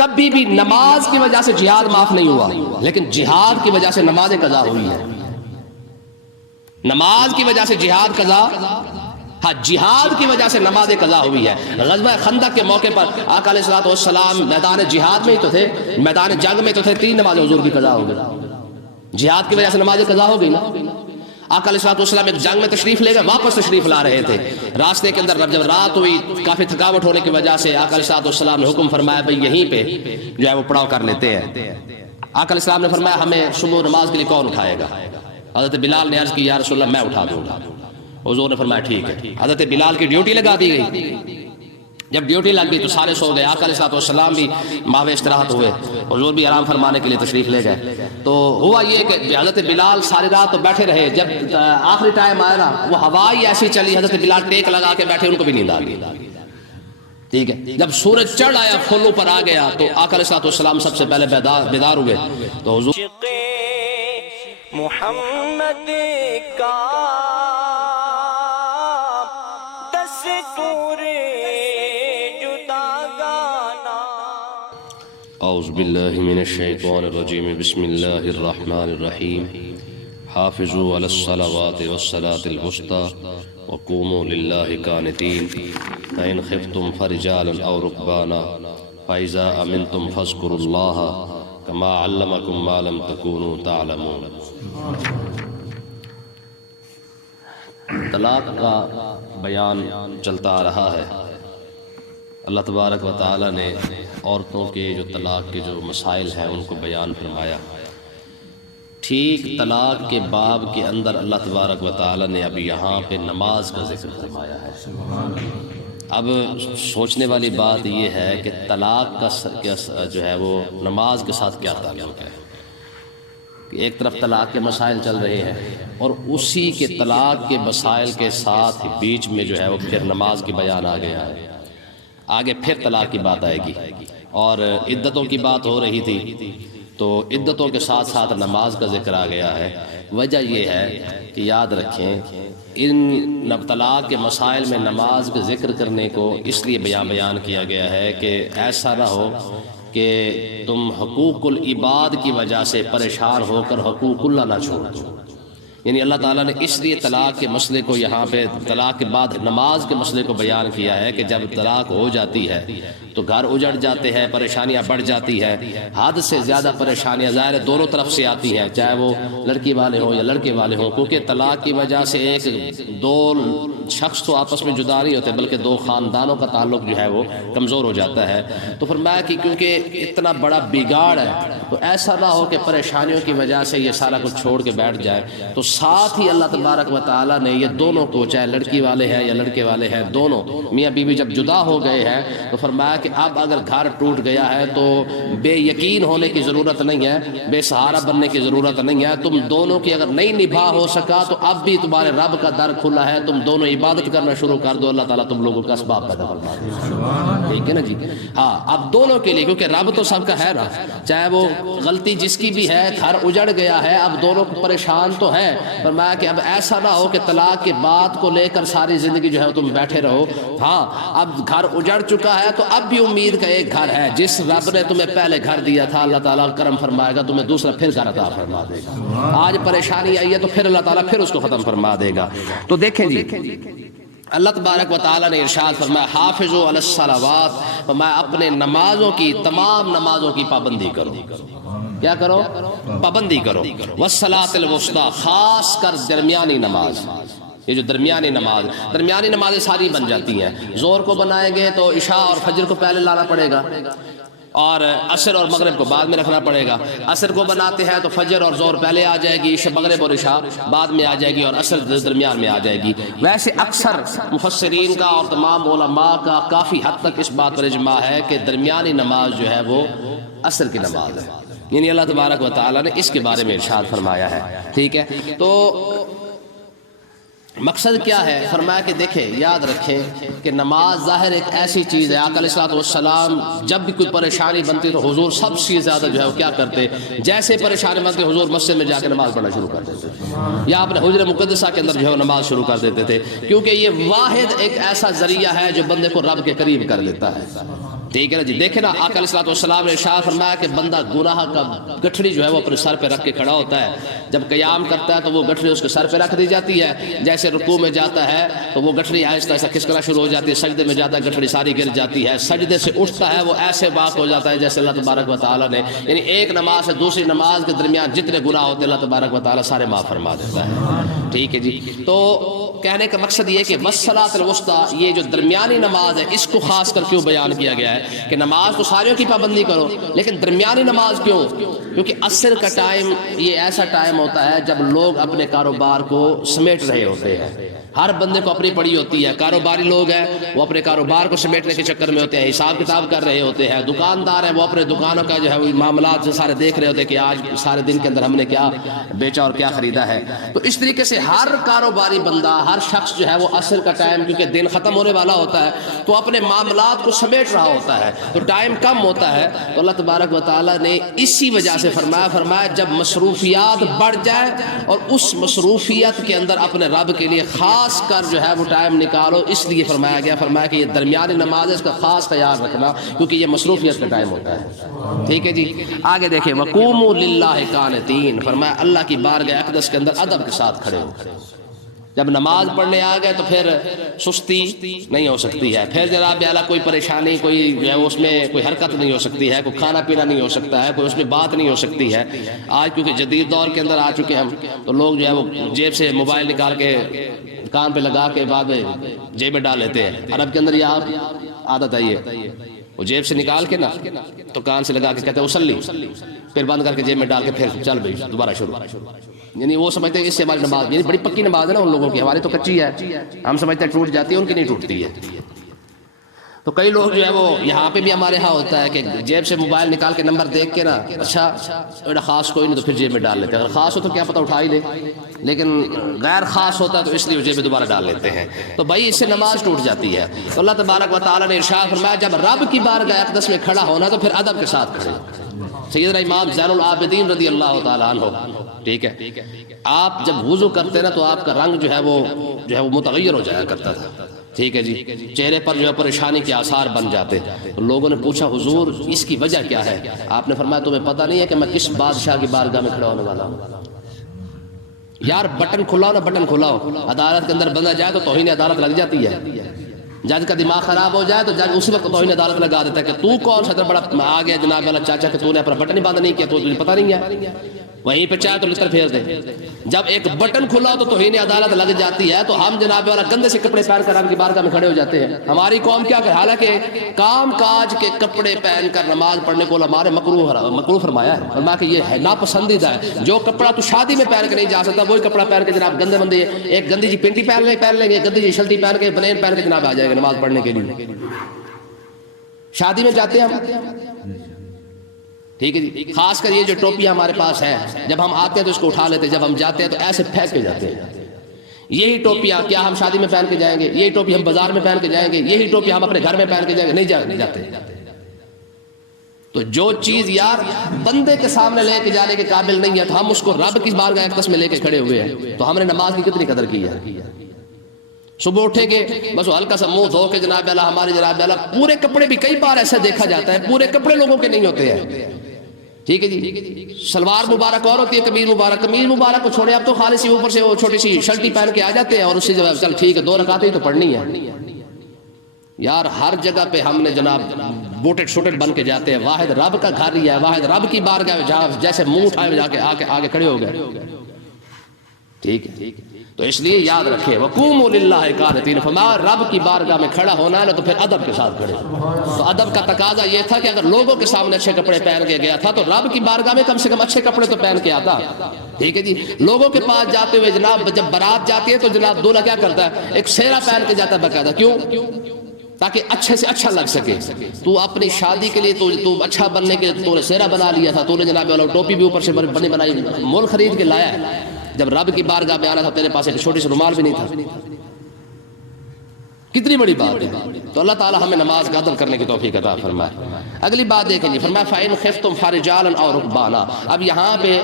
کبھی بھی نماز کی وجہ سے جہاد معاف نہیں ہوا، لیکن جہاد کی وجہ سے نماز قضا ہوئی ہے۔ نماز کی وجہ سے جہاد قضا، ہاں جہاد کی وجہ سے نماز قضا ہوئی ہے۔ غزوہ خندق کے موقع پر آقا علیہ الصلوۃ والسلام میدان جہاد میں ہی تو تھے، میدان جنگ میں تو تھے، 3 نمازیں حضور کی قضا ہو گئی، جہاد کی وجہ سے نماز قضا ہو گئی نا۔ آقا علیہ الصلوۃ والسلام ایک جنگ میں تشریف لے گئے، واپس تشریف لا رہے تھے، راستے کے اندر جب رات ہوئی کافی تھکاوٹ ہونے کی وجہ سے آقا علیہ الصلوۃ والسلام نے حکم فرمایا بھئی یہیں پہ جو ہے وہ پڑاؤ کر لیتے ہیں۔ آقا علیہ السلام نے فرمایا ہمیں صبح نماز کے لیے کون اٹھائے گا؟ حضرت بلال نے عرض کی یا رسول اللہ میں اٹھا دوں گا۔ حضور نے فرمایا ٹھیک ہے۔ حضرت بلال کی ڈیوٹی لگا دی گئی، جب ڈیوٹی لگ گئی تو سارے سو گئے، آقا علیہ الصلوۃ والسلام بھی ماوے استراحت ہوئے، حضور بھی آرام فرمانے کے لیے تشریف لے گئے۔ تو ہوا یہ کہ حضرت بلال ساری رات تو بیٹھے رہے، جب آخری ٹائم آیا نا وہ ہوا ہی ایسی چلی، حضرت بلال ٹیک لگا کے بیٹھے، ان کو بھی نیند آ گئی، ٹھیک ہے۔ جب سورج چڑھ آیا فل اوپر آ گیا تو آقا علیہ الصلوۃ والسلام سب سے پہلے بیدار ہوئے، تو حضور محمد کا دستور جدا گانا۔ اعوذ باللہ من الشیطان الرجیم، بسم اللہ الرحمن الرحیم، حافظوا علی الصلوات والصلاة الوسطی وقوموا للہ قانتین، فإن خفتم فرجالا او رکبانا فإذا امنتم فاذکروا اللہ کما علمکم ما لم تکونوا تعلمون۔ طلاق کا بیان چلتا آ رہا ہے۔ اللہ تبارک و تعالی نے عورتوں کے جو طلاق کے جو مسائل ہیں ان کو بیان فرمایا۔ ٹھیک طلاق کے باب کے اندر اللہ تبارک و تعالی نے اب یہاں پہ نماز کا ذکر فرمایا ہے۔ اب سوچنے والی بات یہ ہے کہ طلاق کا جو ہے وہ نماز کے ساتھ کیا تعلق ہے۔ ایک طرف طلاق کے مسائل چل رہے ہیں اور اسی کے طلاق کے مسائل کے ساتھ بیچ میں جو ہے وہ پھر نماز کی بیان آ گیا ہے، آگے پھر طلاق کی بات آئے گی، اور عدتوں کی بات ہو رہی تھی تو عدتوں کے ساتھ ساتھ نماز کا ذکر آ گیا ہے۔ وجہ یہ ہے کہ یاد رکھیں ان طلاق کے مسائل میں نماز کا ذکر کرنے کو اس لیے بیان کیا گیا ہے کہ ایسا نہ ہو کہ تم حقوق العباد کی وجہ سے پریشان ہو کر حقوق اللہ نہ چھوڑ دو۔ یعنی اللہ تعالیٰ نے اس لیے طلاق کے مسئلے کو یہاں پہ طلاق کے بعد نماز کے مسئلے کو بیان کیا ہے کہ جب طلاق ہو جاتی ہے تو گھر اجڑ جاتے ہیں، پریشانیاں بڑھ جاتی ہیں، حد سے زیادہ پریشانیاں ظاہر دونوں طرف سے آتی ہیں، چاہے وہ لڑکی والے ہوں یا لڑکے والے ہوں، کیونکہ طلاق کی وجہ سے ایک دو شخص تو آپس میں جدا نہیں ہوتے بلکہ 2 خاندانوں کا تعلق جو ہے وہ کمزور ہو جاتا ہے۔ تو فرمایا کہ کیونکہ اتنا بڑا بگاڑ ہے تو ایسا نہ ہو کہ پریشانیوں کی وجہ سے یہ سارا کچھ چھوڑ کے بیٹھ جائے، تو ساتھ ہی اللہ تبارک و تعالیٰ نے یہ دونوں کو، چاہے لڑکی والے ہیں یا لڑکے والے ہیں، دونوں میاں بیوی جب جدا ہو گئے ہیں تو فرمایا کہ اب اگر گھر ٹوٹ گیا ہے تو بے یقین ہونے کی ضرورت نہیں ہے، بے سہارا بننے کی ضرورت نہیں ہے، تم دونوں کی اگر نہیں نبھا ہو سکا تو اب بھی تمہارے رب کا در کھلا ہے، تم دونوں عبادت کرنا شروع کر دو، اللہ تعالیٰ تم لوگوں کا اسباب پیدا فرما دے، ٹھیک ہے نا جی۔ ہاں اب دونوں کے لیے، کیونکہ رب تو سب کا ہے نا، چاہے وہ غلطی جس کی بھی ہے، گھر اجڑ گیا ہے، اب دونوں پریشان تو ہے، فرمایا کہ اب ایسا نہ ہو کہ طلاق کی بات کو لے کر ساری زندگی جو ہے تم بیٹھے رہو۔ ہاں اب گھر اجڑ چکا ہے تو اب بھی امید کا ایک گھر ہے، جس رب نے تمہیں پہلے گھر دیا تھا اللہ تعالیٰ کرم فرمائے گا، تمہیں دوسرا پھر گھر عطا فرما دے گا۔ آج پریشانی آئی ہے تو پھر اللہ تعالیٰ پھر اس کو ختم فرما دے گا۔ تو دیکھیں جی اللہ تبارک و تعالیٰ نے ارشاد فرمایا حافظوا علی الصلوات، فرمایا اپنے نمازوں کی، تمام نمازوں کی پابندی کرو۔ کیا کرو؟ پابندی کرو۔ والصلاۃ الوسطی، خاص کر درمیانی نماز، یہ جو درمیانی نمازیں ساری بن جاتی ہیں۔ زور کو بنائیں گے تو عشاء اور فجر کو پہلے لانا پڑے گا، اور عصر اور مغرب کو بعد میں رکھنا پڑے گا۔ عصر کو بناتے ہیں تو فجر اور زور پہلے آ جائے گی، مغرب اور عشاء بعد میں آ جائے گی، اور عصر درمیان میں آ جائے گی۔ ویسے اکثر مفسرین کا اور تمام علماء کا کافی حد تک اس بات پر اجماع ہے کہ درمیانی نماز جو ہے وہ عصر کی نماز ہے، یعنی اللہ تبارک و تعالیٰ نے اس کے بارے میں ارشاد فرمایا ہے، ٹھیک ہے۔ تو مقصد کیا ہے؟ فرمایا کہ دیکھیں یاد رکھیں کہ نماز ظاہر ایک ایسی چیز ہے، آقا علیہ الصلوۃ والسلام جب بھی کوئی پریشانی بنتی تو حضور سب سے زیادہ جو ہے وہ کیا کرتے، جیسے پریشانی بنتی حضور مسجد میں جا کے نماز پڑھنا شروع کر دیتے تھے، یا اپنے حجر مقدسہ کے اندر جو ہے وہ نماز شروع کر دیتے تھے، کیونکہ یہ واحد ایک ایسا ذریعہ ہے جو بندے کو رب کے قریب کر دیتا ہے۔ ٹھیک ہے نا جی. دیکھیں نا آقا علیہ الصلوۃ والسلام نے ارشاد فرمایا کہ بندہ گناہ کا گٹھڑی جو ہے وہ اپنے سر پہ رکھ کے کھڑا ہوتا ہے. جب قیام کرتا ہے تو وہ گٹھڑی اس کے سر پہ رکھ دی جاتی ہے. جیسے رکوع میں جاتا ہے تو وہ گٹھڑی آہستہ آہستہ کھسکنا شروع ہو جاتی ہے. سجدے میں جاتا ہے گٹھڑی ساری گر جاتی ہے. سجدے سے اٹھتا ہے وہ ایسے پاک ہو جاتا ہے جیسے اللہ تبارک و تعالیٰ نے یعنی ایک نماز سے دوسری نماز کے درمیان جتنے گناہ ہوتے ہیں اللہ تبارک و تعالیٰ سارے معاف فرما دیتا ہے. ٹھیک ہے جی. تو کہنے کا مقصد یہ کہ والصلاۃ الوسطیٰ یہ جو درمیانی نماز ہے اس کو خاص کر کیوں بیان کیا گیا ہے کہ نماز تو ساریوں کی پابندی کرو لیکن درمیانی نماز کیوں؟ کیونکہ عصر کا ٹائم یہ ایسا ٹائم ہوتا ہے جب لوگ اپنے کاروبار کو سمیٹ رہے ہوتے ہیں. ہر بندے کو اپنی پڑی ہوتی ہے. کاروباری لوگ ہیں وہ اپنے کاروبار کو سمیٹنے کے چکر میں ہوتے ہیں, حساب کتاب کر رہے ہوتے ہیں. دکاندار ہیں وہ اپنے دکانوں کا جو ہے وہ معاملات سے سارے دیکھ رہے ہوتے ہیں کہ آج سارے دن کے اندر ہم نے کیا بیچا اور کیا خریدا ہے. تو اس طریقے سے ہر کاروباری بندہ, ہر شخص جو ہے وہ عصر کا ٹائم کیونکہ دن ختم ہونے والا ہوتا ہے تو اپنے معاملات کو سمیٹ رہا ہوتا ہے, تو ٹائم کم ہوتا ہے. تو اللہ تبارک و تعالیٰ نے اسی وجہ سے فرمایا جب مصروفیات بڑھ جائے اور اس مصروفیت کے اندر اپنے رب کے لیے خاص کر جو ہے وہ ٹائم نکالو, اس لیے فرمایا کہ یہ درمیانی نماز ہے اس کا خاص خیال رکھنا کیونکہ یہ مصروفیت کا ٹائم ہوتا ہے. ٹھیک ہے جی. آگے دیکھیں وَقُومُوا لِلَّهِ قَانِتِينَ, فرمایا اللہ کی بارگاہ اقدس کے اندر ادب کے ساتھ کھڑے ہو. جب نماز پڑھنے آ گئے تو پھر سستی نہیں ہو سکتی ہے, پھر جناب اعلیٰ کوئی پریشانی, کوئی جو ہے اس میں کوئی حرکت نہیں ہو سکتی ہے, کوئی کھانا پینا نہیں ہو سکتا ہے, کوئی اس میں بات نہیں ہو سکتی ہے. آج کیونکہ جدید دور کے اندر آ چکے ہم تو لوگ جو ہے وہ جیب سے موبائل نکال کے کان پہ لگا کے بعد میں جیب میں ڈال لیتے ہیں. عرب کے اندر یہ عادت ہے, یہ وہ جیب سے نکال کے نا تو کان سے لگا کے کہتے ہیں وصلی, پھر بند کر کے جیب میں ڈال کے پھر چل بھائی دوبارہ شروع. یعنی وہ سمجھتے ہیں اس سے ہماری نماز یعنی بڑی پکی نماز ہے نا ان لوگوں کی, ہماری تو کچی ہے, ہم سمجھتے ہیں ٹوٹ جاتی ہے, ان کی نہیں ٹوٹتی ہے. تو کئی لوگ جو ہے وہ یہاں پہ بھی ہمارے ہاں ہوتا ہے کہ جیب سے موبائل نکال کے نمبر دیکھ کے نا اچھا خاص کوئی نہیں تو پھر جیب میں ڈال لیتے ہیں. اگر خاص ہو تو کیا پتہ اٹھا ہی لے, لیکن غیر خاص ہوتا ہے تو اس لیے وہ جیب میں دوبارہ ڈال لیتے ہیں. تو بھائی اس سے نماز ٹوٹ جاتی ہے. تو اللہ تبارک و تعالیٰ نے ارشاد فرمایا جب رب کی بارگاہ اقدس میں کھڑا ہونا تو پھر ادب کے ساتھ کھڑے. سیدنا امام زین العابدین رضی اللہ تعالیٰ عنہ, ٹھیک ہے, آپ جب وضو کرتے نا تو آپ کا رنگ جو ہے وہ متغیر ہو جایا کرتا تھا. ٹھیک ہے جی. چہرے پر جو ہے پریشانی کے آثار بن جاتے. تو لوگوں نے پوچھا حضور اس کی وجہ کیا ہے؟ آپ نے فرمایا تمہیں پتہ نہیں ہے کہ میں کس بادشاہ کی بارگاہ میں کھڑا ہونے والا ہوں؟ یار بٹن کھلاؤ نا, بٹن کھلاؤ. عدالت کے اندر بندہ جائے تو توہین عدالت لگ جاتی ہے. جج کا دماغ خراب ہو جائے تو جج اسی وقت توہین عدالت لگا دیتا ہے کہ تو کون سا بڑا آ گیا جناب والا چاچا کہ تو نے اپنا بٹن ہی بند نہیں کیا, تو تجھے پتہ نہیں ہے. وہیں پہ چاہے تو لتر پھیر دے. جب ایک بٹن کھلا تو توہین عدالت لگ جاتی ہے. تو ہم جناب والا گندے سے کپڑے پہن کر رب کی بارگاہ میں کھڑے ہو جاتے ہیں. ہماری قوم کیا کہ حالانکہ کام کاج کے کپڑے پہن کر نماز پڑھنے کو ہمارے مکروہ فرمایا ہے. فرمایا کہ یہ ہے ناپسندیدہ ہے. جو کپڑا تو شادی میں پہن کے نہیں جا سکتا وہی کپڑا پہن کے جناب گندے بندے ایک گندی جی پینٹی پہن لیں گے, گندی جی شلٹی پہن کے بنین پہن کے جناب آ جائے گا نماز پڑھنے کے لیے. شادی میں جاتے ہیں ہم, ٹھیک ہے جی. خاص کر یہ جو ٹوپیاں ہمارے پاس ہیں, جب ہم آتے ہیں تو اس کو اٹھا لیتے ہیں, جب ہم جاتے ہیں تو ایسے پھینک کے جاتے ہیں. یہی ٹوپیاں کیا ہم شادی میں پہن کے جائیں گے؟ یہی ٹوپی ہم بازار میں پہن کے جائیں گے؟ یہی ٹوپی ہم اپنے گھر میں پہن کے جائیں گے؟ نہیں جاتے. تو جو چیز یار بندے کے سامنے لے کے جانے کے قابل نہیں ہے تو ہم اس کو رب کی بارگاہ اقدس میں لے کے کھڑے ہوئے ہیں. تو ہم نے نماز کی کتنی قدر کی ہے. صبح اٹھیں گے بس وہ ہلکا سا منہ دھو کے جناب اللہ ہمارے جناب اللہ پورے کپڑے بھی کئی بار ایسا دیکھا جاتا ہے پورے کپڑے لوگوں کے نہیں ہوتے ہیں. ٹھیک ہے جی. شلوار مبارک اور ہوتی ہے, قمیض مبارک کو چھوڑے اب تو خالی سی اوپر سے وہ چھوٹی سی شلٹی پہن کے آ جاتے ہیں اور اس سے جو ہے چل ٹھیک ہے 2 رکعتیں ہی تو پڑھنی ہے. یار ہر جگہ پہ ہم نے جناب بوٹڈ شوٹڈ بن کے جاتے ہیں. واحد رب کا گھر ہی ہے, واحد رب کی بارگاہ جہاں جیسے منہ اٹھائے جا کے آگے کھڑے ہو گئے. ٹھیک ہے. تو اس لیے یاد رکھے وقوموا للہ قانتین, فرمایا رب کی بارگاہ میں کھڑا ہونا ہے نا تو پھر ادب کے ساتھ کھڑے. تو ادب کا تقاضا یہ تھا کہ اگر لوگوں کے سامنے اچھے کپڑے پہن کے گیا تھا تو رب کی بارگاہ میں کم سے کم اچھے کپڑے تو پہن کے آتا. ٹھیک ہے جی. لوگوں کے پاس جاتے ہوئے جناب جب بارات جاتی ہے تو جناب دولہا کیا کرتا ہے, ایک سہرا پہن کے جاتا ہے باقاعدہ. کیوں؟ تاکہ اچھے سے اچھا لگ سکے. تو اپنی شادی کے لیے تو اچھا بننے کے تو نے سہرا بنا لیا تھا, تو نے جناب والا ٹوپی بھی اوپر سے بنائی مول خرید کے لایا ہے. جب رب کی بارگاہ میں آنا تھا تیرے پاس ایک چھوٹی سی رومال بھی نہیں تھا. کتنی بڑی بات ہے. تو اللہ تعالی ہمیں نماز کا ادب کرنے کی توفیق عطا فرمائے. اگلی بات دیکھیں جی, فرمایا فَإِنْ خِفْتُمْ فَرِجَالًا أَوْ رُكْبَانًا. اب یہاں پہ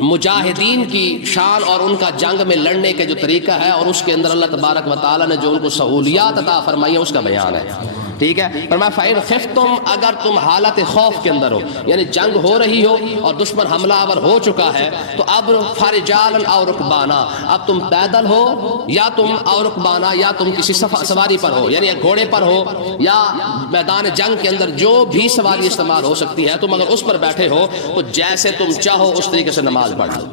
مجاہدین کی شان اور ان کا جنگ میں لڑنے کے جو طریقہ ہے اور اس کے اندر اللہ تبارک و تعالی نے جو ان کو سہولیات عطا فرمائی ہیں اس کا بیان ہے. ٹھیک ہے، فرمایا فَإِنْ خِفْتُمْ، اگر تم حالت خوف کے اندر ہو، یعنی جنگ ہو رہی ہو اور دشمن حملہ آور ہو چکا ہے، تو اب فَرِجَالًا أَوْ رُكْبَانًا، اب تم پیدل ہو یا تم اور رکبانا، یا تم کسی سواری پر ہو، یعنی گھوڑے پر ہو یا میدان جنگ کے اندر جو بھی سواری استعمال ہو سکتی ہے، تم اگر اس پر بیٹھے ہو تو جیسے تم چاہو اس طریقے سے نماز پڑھو.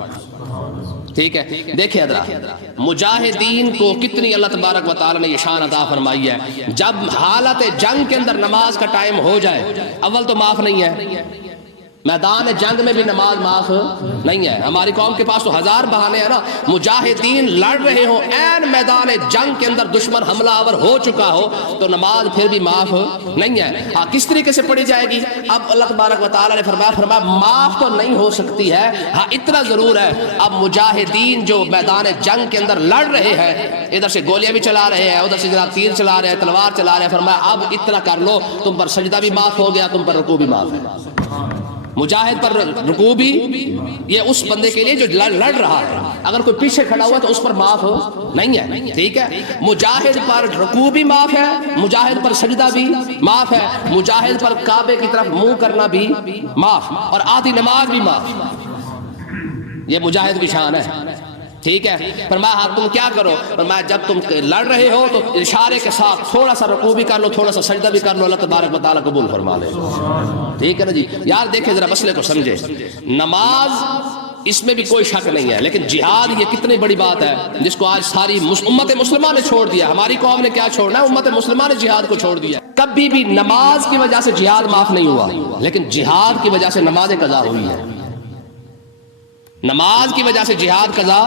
ٹھیک ہے، دیکھیں حضرات مجاہدین کو کتنی اللہ تبارک و تعالی نے یہ شان عطا فرمائی ہے. جب حالت جنگ کے اندر نماز کا ٹائم ہو جائے، اول تو معاف نہیں ہے، میدان جنگ میں بھی نماز معاف نہیں ہے. ہماری قوم کے پاس تو ہزار بہانے ہیں نا. مجاہدین لڑ رہے ہوں، عین میدان جنگ کے اندر دشمن حملہ آور ہو چکا ہو تو نماز پھر بھی معاف نہیں ہے. ہاں کس طریقے سے پڑھی جائے گی؟ اب اللہ تبارک و تعالیٰ نے فرمایا معاف تو نہیں ہو سکتی ہے، ہاں اتنا ضرور ہے، اب مجاہدین جو میدان جنگ کے اندر لڑ رہے ہیں، ادھر سے گولیاں بھی چلا رہے ہیں، ادھر سے جناب تیر چلا رہے ہیں، تلوار چلا رہے ہیں، فرمایا اب اتنا کر لو، تم پر سجدہ بھی معاف ہو گیا، تم پر رکوع بھی معاف ہے. مجاہد پر رکوع بھی یہ اس بندے کے لیے جو لڑ رہا ہے، اگر کوئی پیچھے کھڑا ہوا تو اس پر معاف نہیں ہے. ٹھیک ہے، مجاہد پر رکوع بھی معاف ہے، مجاہد پر سجدہ بھی معاف ہے، مجاہد پر کعبے کی طرف منہ کرنا بھی معاف، اور آدھی نماز بھی معاف. یہ مجاہد کی شان ہے. ٹھیک ہے، فرمایا ہاں تم کیا کرو، فرمایا جب تم لڑ رہے ہو تو اشارے کے ساتھ تھوڑا سا رکوع بھی کر لو، تھوڑا سا سجدہ بھی کر لو، اللہ تبارک و تعالیٰ قبول فرما لے. ٹھیک ہے نا جی. یار دیکھیں ذرا مسئلے کو سمجھے. نماز اس میں بھی کوئی شک نہیں ہے، لیکن جہاد یہ کتنی بڑی بات ہے جس کو آج ساری امت مسلمہ نے چھوڑ دیا. ہماری قوم نے کیا چھوڑنا ہے؟ امت مسلمہ نے جہاد کو چھوڑ دیا. کبھی بھی نماز کی وجہ سے جہاد معاف نہیں ہوا، لیکن جہاد کی وجہ سے نماز قضا ہوئی ہے. نماز کی وجہ سے جہاد قضا،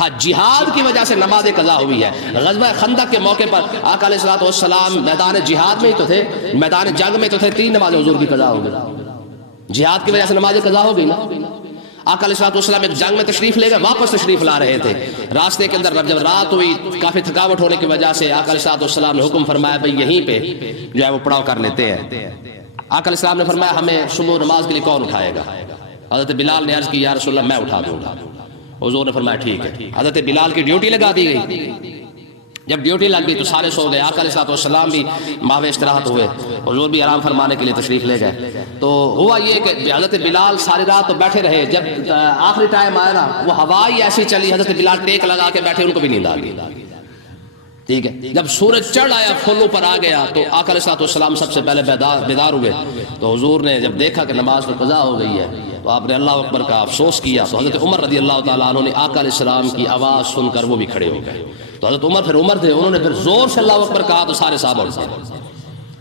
ہاں جہاد کی وجہ سے نماز قضا ہوئی ہے. غزوہ خندق کے موقع پر آقا علیہ الصلوۃ والسلام میدان جہاد میں ہی تو تھے، میدان جنگ میں تو تھے، 3 نمازیں حضور کی قضا ہو گئی. جہاد کی وجہ سے نماز قضا ہو گئی نا. آقا علیہ الصلوۃ والسلام ایک جنگ میں تشریف لے گئے، واپس تشریف لا رہے تھے، راستے کے اندر جب رات ہوئی کافی تھکاوٹ ہونے کی وجہ سے آقا علیہ الصلوۃ والسلام نے حکم فرمایا بھئی یہیں پہ جو ہے وہ پڑاؤ کر لیتے ہیں. آقا علیہ السلام نے فرمایا ہمیں صبح نماز کے لیے کون اٹھائے گا؟ حضرت بلال نے عرض کی یا رسول اللہ میں اٹھا دوں گا. حضور نے فرمایا ٹھیک ہے. حضرت بلال کی ڈیوٹی لگا دی گئی. جب ڈیوٹی لگ گئی تو سارے سو گئے. آقا علیہ الصلوۃ والسلام بھی ماوے استراحت ہوئے، حضور بھی آرام فرمانے کے لیے تشریف لے گئے. تو ہوا یہ کہ حضرت بلال ساری رات تو بیٹھے رہے. جب آخری ٹائم آیا نا، وہ ہوا ہی ایسی چلی، حضرت بلال ٹیک لگا کے بیٹھے، ان کو بھی نیند آ گئی. ٹھیک ہے، جب سورج چڑھ آیا، فل اوپر آ گیا، تو آقا علیہ الصلوۃ والسلام سب سے پہلے بیدار ہوئے. تو حضور نے جب دیکھا کہ نماز میں قضا ہو گئی ہے تو آپ نے اللہ اکبر کا افسوس کیا. تو حضرت عمر رضی اللہ تعالیٰ عنہ نے آقا علیہ السلام کی آواز سن کر وہ بھی کھڑے ہو گئے. تو حضرت عمر تھے، انہوں نے پھر زور سے اللہ اکبر کہا تو سارے صحابہ اٹھ گئے.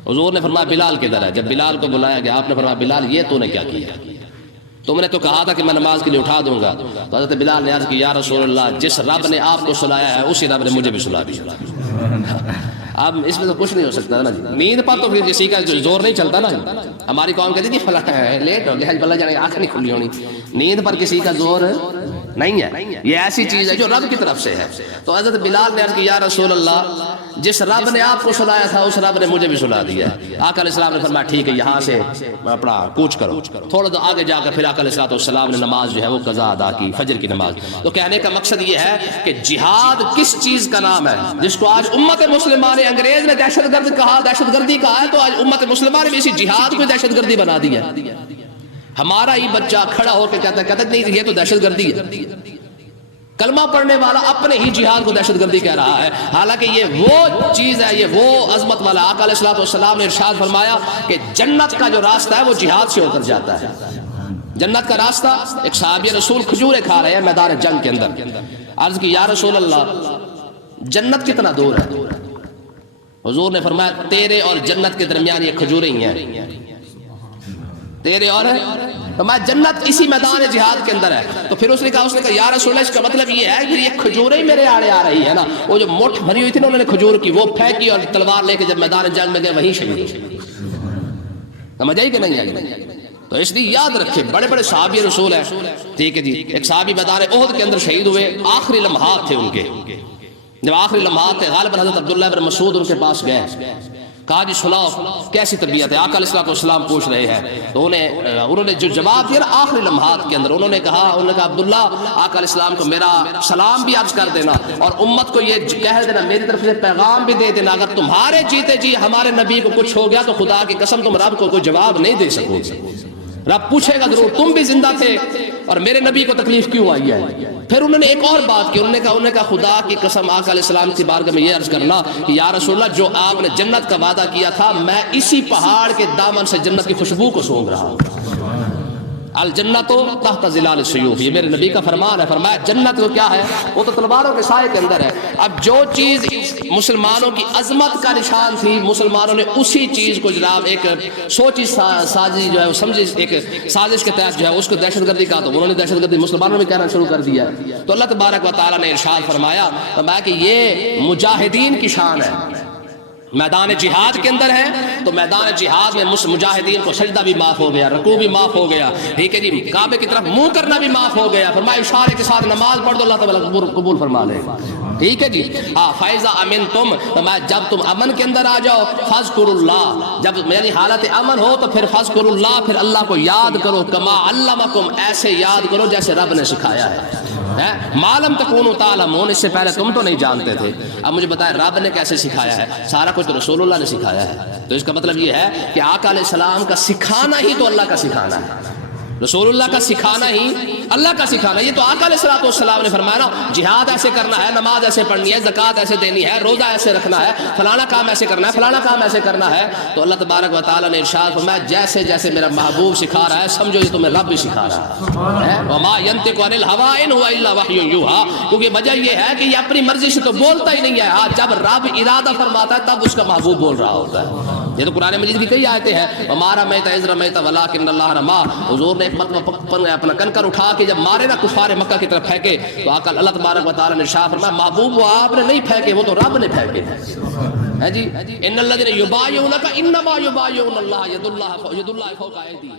حضور نے فرمایا بلال کدھر ہے؟ جب بلال کو بلایا گیا آپ نے فرمایا بلال یہ تو نے کیا کیا؟ تم نے تو کہا تھا کہ میں نماز کے لیے اٹھا دوں گا. تو حضرت بلال نے عرض کی یا رسول اللہ جس رب نے آپ کو سلایا ہے اسی رب نے مجھے بھی سلا دیا. اب اس میں تو کچھ نہیں ہو سکتا نا جی. نیند پر تو پھر کسی کا زور نہیں چلتا نا. ہماری قوم کہتی تھی فلاں لیٹ ہو گیا، بلا جانے آنکھ نہیں کھلی ہونی. نیند پر کسی کا زور نہیں ہے، یہ ایسی چیز ہے جو رب کی طرف سے ہے. تو حضرت بلال نے عرض کی یا رسول اللہ جس رب نے آپ کو سلایا تھا اس رب نے مجھے بھی سلا دیا. آقا علیہ السلام نے فرمایا ٹھیک ہے یہاں سے اپنا کوچ کرو. تھوڑا تو آگے جا کر پھر آقا علیہ السلام نے نماز جو ہے وہ قضا ادا کی، فجر کی نماز. تو کہنے کا مقصد یہ ہے کہ جہاد کس چیز کا نام ہے جس کو آج امت مسلمہ نے، انگریز نے دہشت گرد کہا، دہشت گردی کہا ہے، تو آج امت مسلمہ نے بھی اسی جہاد کو دہشت گردی بنا دیا. ہمارا ہی بچہ کھڑا ہو کے کہتا ہے نہیں یہ تو دہشت گردی ہے. کلمہ پڑھنے والا اپنے ہی جہاد کو دہشت گردی کہہ رہا ہے، حالانکہ یہ وہ چیز ہے، یہ وہ عظمت والا. آقا علیہ الصلوۃ والسلام نے ارشاد فرمایا کہ جنت کا جو راستہ ہے وہ جہاد سے ہو کر جاتا ہے. جنت کا راستہ، ایک صحابی رسول کھجوریں کھا رہے ہیں میدان جنگ کے اندر. عرض کی یا رسول اللہ جنت کتنا دور ہے؟ حضور نے فرمایا تیرے اور جنت کے درمیان یہ کھجوریں ہی ہیں. تیرے اور میں جنت اسی میدان جہاد کے اندر ہے. تو پھر اس نے کہا یا رسول اللہ اس کا مطلب یہ ہے کہ یہ کھجوریں ہی میرے آڑے آ رہی ہے نا. وہ جو مٹھ بھری ہوئی تھی نا انہوں نے کھجور کی، وہ پھینکی اور تلوار لے کے جب میدان جنگ میں گئے وہیں شہید ہوئے. سمجھ آئی کہ نہیں آئی؟ تو اس لیے یاد رکھے بڑے بڑے صحابی رسول ہیں. ٹھیک ہے جی، ایک صحابی میدان احد کے اندر شہید ہوئے، آخری لمحات تھے ان کے. جب آخری لمحات تھے غالباً حضرت عبداللہ بن مسعود ان کے پاس گئے کہا جی سناؤ کیسی طبیعت ہے؟ آقا علیہ السلام پوچھ رہے ہیں تو انہوں نے جو جواب دیا نا آخری لمحات کے اندر، انہوں نے کہا عبداللہ آقا علیہ السلام کو میرا سلام بھی عرض کر دینا اور امت کو یہ کہہ دینا، میری طرف سے پیغام بھی دے دینا، اگر تمہارے جیتے جی ہمارے نبی کو کچھ ہو گیا تو خدا کی قسم تم رب کو کوئی جواب نہیں دے سکو گے، رب پوچھے گا ضرور تم بھی زندہ تھے اور میرے نبی کو تکلیف کیوں آئی ہے؟ پھر انہوں نے ایک اور بات کی، انہوں نے کہا خدا کی قسم آقا علیہ السلام کی بارگاہ میں یہ عرض کرنا کہ یا رسول اللہ جو آپ نے جنت کا وعدہ کیا تھا میں اسی پہاڑ کے دامن سے جنت کی خوشبو کو سونگھ رہا ہوں۔ الجنت تحت ظلال السیوف، یہ میرے نبی کا فرمان ہے، فرمایا جنت کو کیا ہے؟ وہ تو تلواروں کے سائے کے اندر ہے۔ اب جو چیز مسلمانوں کی عظمت کا نشان تھی مسلمانوں نے اسی چیز کو جناب ایک سوچی سازی جو ہے وہ سمجھی ایک سازش کے تحت جو ہے اس کو دہشت گردی کہا، تو انہوں نے دہشت گردی مسلمانوں نے کہنا شروع کر دیا۔ تو اللہ تبارک و تعالیٰ نے ارشاد فرمایا کہ یہ مجاہدین کی شان ہے، میدان جہاد کے اندر ہے تو میدان جہاد میں مجاہدین کو سجدہ بھی معاف ہو گیا، رکوع بھی معاف ہو گیا، ٹھیک ہے جی، کعبے کی طرف منہ کرنا بھی معاف ہو گیا، فرمایا اشارے کے ساتھ نماز پڑھ دو اللہ تعالیٰ قبول فرما لے گا، ٹھیک ہے جی۔ فَإِذَا أَمِنْتُمْ، فرمایا جب تم امن کے اندر آ جاؤ، فَاذْكُرُوا اللَّهَ، جب میری حالت امن ہو تو پھر فَاذْكُرُوا اللَّهَ، پھر اللہ کو یاد کرو، كَمَا عَلَّمَكُمْ، ایسے یاد کرو جیسے رب نے سکھایا ہے، معلوم تکونوا تعلمون، اس سے پہلے تم تو نہیں جانتے تھے، اب مجھے بتائیں رب نے کیسے سکھایا ہے؟ سارا کچھ تو رسول اللہ نے سکھایا ہے، تو اس کا مطلب یہ ہے کہ آقا علیہ السلام کا سکھانا ہی تو اللہ کا سکھانا ہے، رسول اللہ کا سکھانا ہی اللہ کا سکھانا، یہ تو آقا علیہ السلام نے فرمایا نا جہاد ایسے کرنا ہے، نماز ایسے پڑھنی ہے، زکوٰۃ ایسے دینی ہے، روزہ ایسے رکھنا ہے، فلانا کام ایسے کرنا ہے، فلانا کام ایسے کرنا ہے، تو اللہ تبارک و تعالیٰ نے ارشاد فرمایا جیسے جیسے میرا محبوب سکھا رہا ہے سمجھو یہ تمہیں رب بھی سکھا رہا ہے، وما ينطق عن الهوى ان هو الا وحی یوحى، کیونکہ وجہ یہ ہے کہ یہ اپنی مرضی سے تو بولتا ہی نہیں ہے، جب رب ارادہ فرماتا ہے تب اس کا محبوب بول رہا ہوتا ہے، یہ تو قرآن مجید کی کئی آیتیں ہیں، وما رمیت اذ رمیت ولکن اللہ رمی، حضور نے ایک مرتبہ اپنا کنکر اٹھا کے جب مارے نا کفار مکہ کی طرف پھینکے تو آقا اللہ تبارک و تعالیٰ نے ارشاد فرمایا محبوب وہ آپ نے نہیں پھینکے وہ تو رب نے پھینکے ہے جی۔ ان الذین یبایعونک انما یبایعون اللہ ید اللہ فوق ایدیہم،